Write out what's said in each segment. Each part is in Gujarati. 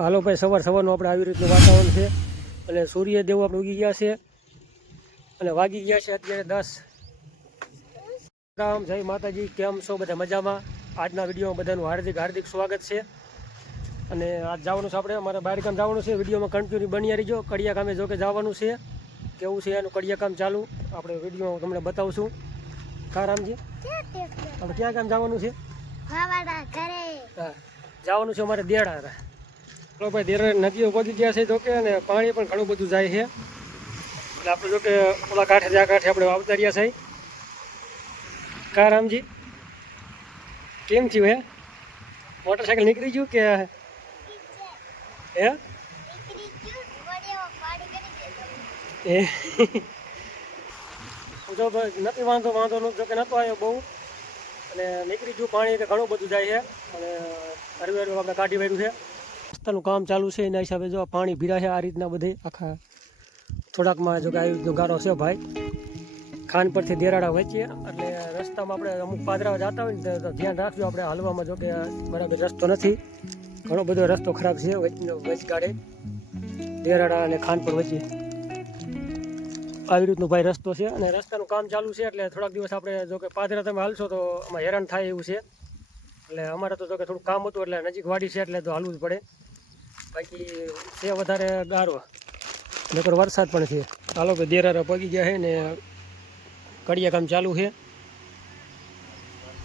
હાલો ભાઈ સવાર સવારનું આપણે આવી રીતનું વાતાવરણ છે અને સૂર્યદેવ આપણે ઉગી ગયા છે અને વાગી ગયા છે અત્યારે દસ. રામ જય માતાજી કેમ છો બધા મજામાં? આજના વિડીયોમાં બધાનું હાર્દિક હાર્દિક સ્વાગત છે. અને આજ જવાનું છે આપણે અમારે બહાર કામ જવાનું છે. વિડીયોમાં કન્ટિન્યુ બની રહીજો. કડિયા કામે જો કે જવાનું છે. કેવું છે એનું કડિયા કામ ચાલુ? આપણે વીડિયો તમને બતાવશું. કા રામજી? આપણે ક્યાં કામ જવાનું છે? જવાનું છે અમારે દેડા ચલો ભાઈ ધીરે નદીઓ પગી ગયા છે જોકે અને પાણી પણ ઘણું બધું જાય છે. એટલે આપણે જોકે ઓલા કાંઠે જ્યાં કાંઠે આપણે વાવતા રહ્યા છે. કા રામજી? કેમ થયું હે? મોટરસાયકલ નીકળી ગયું કે હે? એ જો નથી વાંધો વાંધો નહોતો જોકે નહોતો આવ્યો બહુ. અને નીકળી ગયું પાણી તો ઘણું બધું જાય છે. અને હરવે હરવે આપણે કાઢી વાળ્યું છે. રસ્તાનું કામ ચાલુ છે એના હિસાબે જો પાણી ભીરા છે આ રીતના બધે. આખા થોડાકમાં જો કે આવી રીતનો ગારો છે ભાઈ. ખાન પરથી દેરાડા વચ્ચે એટલે રસ્તામાં આપણે અમુક પાદરા જતા હોય ને તો- ધ્યાન રાખજો આપણે હાલવામાં જો કે બરાબર રસ્તો નથી. ઘણો બધો રસ્તો ખરાબ છે વચગાડે દેરાડા અને ખાનપુર વચ્ચે. આવી રીતનું ભાઈ રસ્તો છે અને રસ્તાનું કામ ચાલુ છે એટલે થોડાક દિવસ આપણે જો કે પાદરા તમે હાલશો તો આમાં હેરાન થાય એવું છે. એટલે અમારે તો કે થોડું કામ હતું એટલે નજીક વાડી છે એટલે તો હાલવું જ પડે. બાકી તે વધારે ગારો. નકર વરસાદ પણ છે. હાલો કે દેરારા પગી ગયા છે ને કડિયા કામ ચાલુ છે.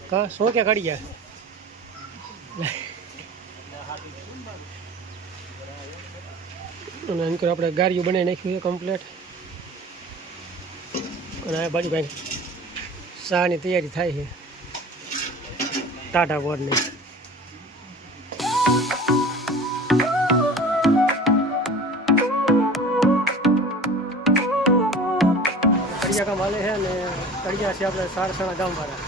કા? શું કે કડિયા? અને એનકર આપણે ગાડીઓ બનાવી નાખ્યું છે કમ્પ્લેટ અને આ બાજુ ભાઈ શાની તૈયારી થાય છે. ટાટા બોર્ડની કડિયા કામ હાલે છે અને કડિયા છે આપણે સારસણા ગામવાળા.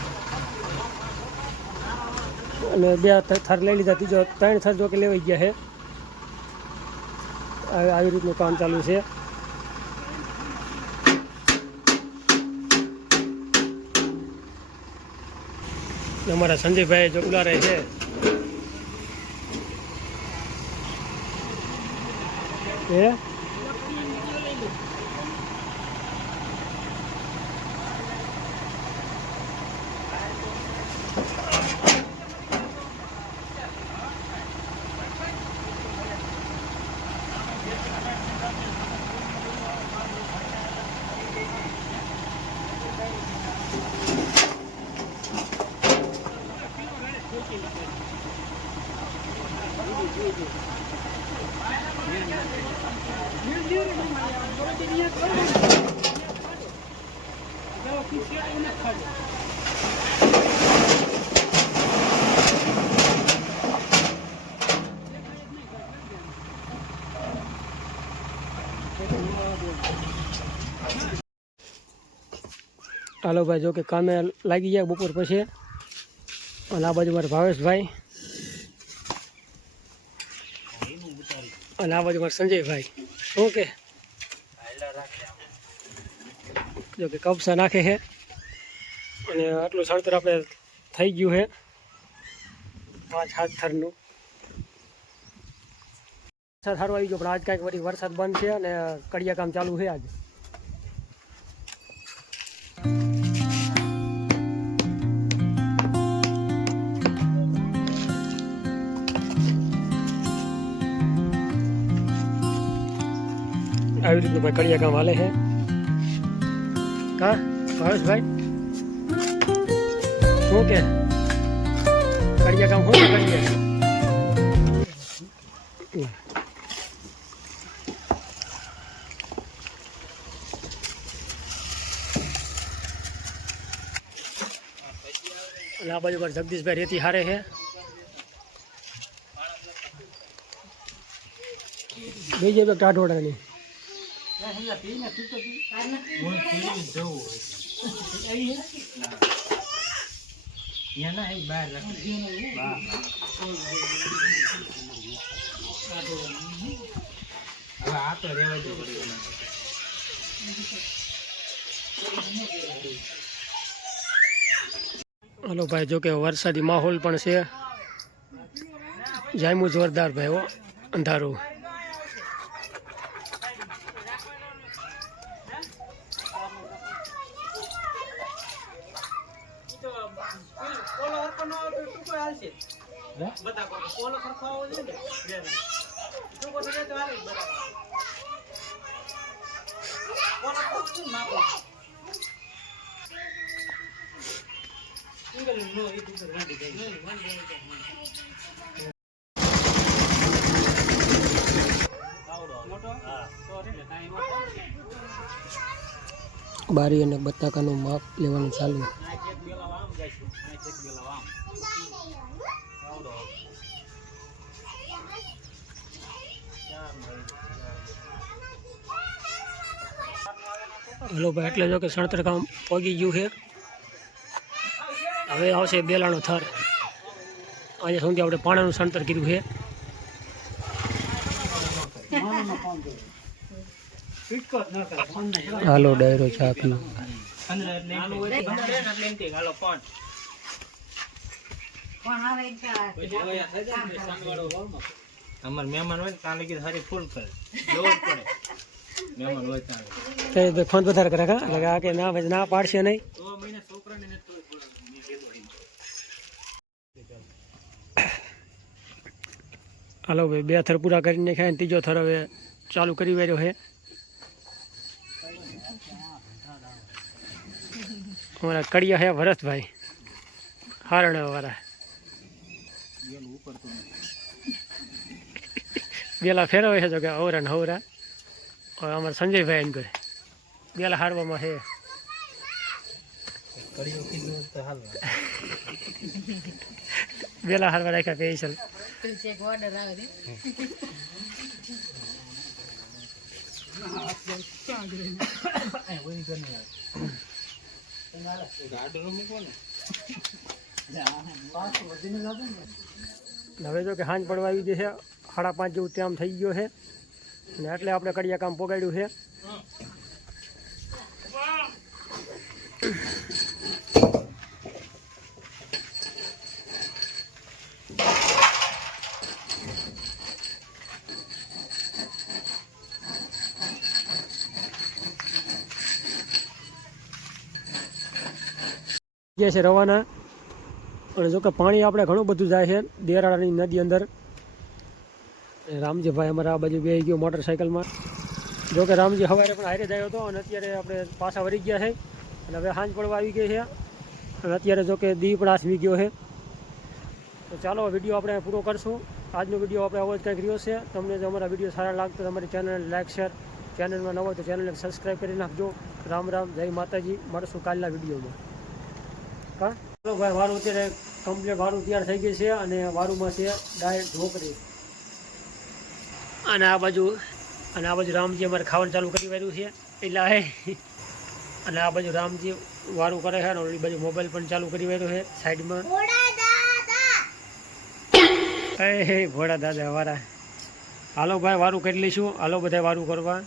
અને બે થર લઈ લીધા. ત્રીજો ત્રણ થર જો કે લેવાઈ ગયા છે. આવી રીતનું કામ ચાલુ છે. અમારા સંદીપભાઈ જો ઉલારે છે. એ હાલો ભાઈ જો કે કામે લાગી ગયા બપોર પછી. અને આ બાજુ મારા ભાવેશભાઈ. અને આ બાજુ સંજયભાઈ. શું કે જો કપસા નાખે છે. અને આટલું સળતર આપણે થઈ ગયું છે. પાંચ હાથ થરનું. વરસાદ સારો આવી ગયો, પણ આજ કાંઈક વળી વરસાદ બંધ છે અને કડિયા કામ ચાલુ છે આજે. આવી રીતનું ભાઈ કડિયા કામ હાલે છે કા ભાવેશભાઈ શું કે કડિયા કામ શું કરીએ અને આ બાજુ પર જગદીશભાઈ રેતી હારે છે બીજે ટાઢોડાની હલો ભાઈ જો કે વરસાદી માહોલ પણ છે. જામ્યું જોરદાર ભાઈ અંધારું પોલો હરખો ન આવે તો ટૂંકો હાલશે બધા કોઈ પોલો સરખો આવવો જોઈએ ને બે ને. ટૂંકો થઈ જાય તો હાલે જ બરાબર. પોલો સરખો છે ને માપો. સિંગલ નો એ ટૂંકો વાંધી જાય. મોટો? તો એટલે કાંઈ વાંધો નહીં. બારી અને બટાકાનું માપ લેવાનું ચાલુ હલો ભાઈ એટલે જો કે સણતર કામ પગી ગયું છે. હવે આવશે બેલાનો થર. અહીંયા સુધી આપણે પાણાનું સણતર કીધું છે. હાલો ડાયરો ચા પીવું અમાર મહેમાન હોય ને ત્યાં લગી હારી ફૂલ કરે. જોવું પડે. મહેમાન હોય ત્યાં તે ફોન વધારે કરે કા કે આ કે ના ભાઈ ના પાડશે નહીં? તો મહિને છોકરાને. હાલો ભાઈ બે થર પૂરા કરીને ખાય ને ત્રીજો થર હવે ચાલુ કરી વાર્યો છે અમારા કડિયા છે ભરતભાઈ હારણ વાળા. બેલા ફેરવે છે તો કે અવરા ને હવરા. હવે અમારા સંજયભાઈ એમ કરે. બેલા હારવામાં છે કડીઓ કીધું તો હાલ બેલા હારવા રાખ્યા પેશલ ગાડું મૂકો ને હવે જો કે હાંજ પડવા આવી ગઈ છે, સાડા પાંચ જેવું ત્યાં થઈ ગયો છે. અને એટલે આપણે કડિયા કામ પોગાડ્યું છે. ગયા છે રવાના. અને જોકે પાણી આપણે ઘણું બધું જાય છે દેરાળાની નદી અંદર. રામજીભાઈ અમારા આ બાજુ બે ગયો મોટરસાઇકલમાં જોકે રામજી સવારે પણ હારે જાય હતો અને અત્યારે આપણે પાછા વળી ગયા છે. અને હવે સાંજ પડવા આવી ગઈ છે. અને અત્યારે જોકે દી પણ આસમી ગયો છે. તો ચાલો વીડિયો આપણે પૂરો કરશું. આજનો વીડિયો આપણે આવો જ કંઈક રહ્યો છે. તમને જો અમારા વીડિયો સારા લાગતો તમારી ચેનલને લાઈક, શેર. ચેનલમાં નવો તો ચેનલને સબસ્ક્રાઈબ કરી નાખજો. રામ રામ, જય માતાજી. મળશું કાલના વિડીયોમાં. હા ચલો ભાઈ વારું અત્યારે કમ્પ્લીટ વારું તૈયાર થઈ ગઈ છે અને વારુમાં છે ડાયરેક્ટ ઢોકરી અને આ બાજુ અને આ બાજુ રામજી અમારે ખાવાનું ચાલુ કરી વાર્યું છે. એટલે હે. અને આ બાજુ રામજી વારું કરે છે અને ઓલી બાજુ મોબાઈલ પણ ચાલુ કરી વાર્યો છે સાઈડમાં. હે ભોળા દાદા વારા હાલો ભાઈ વારું કરી લઈશું. હાલો બધા વારું કરવા.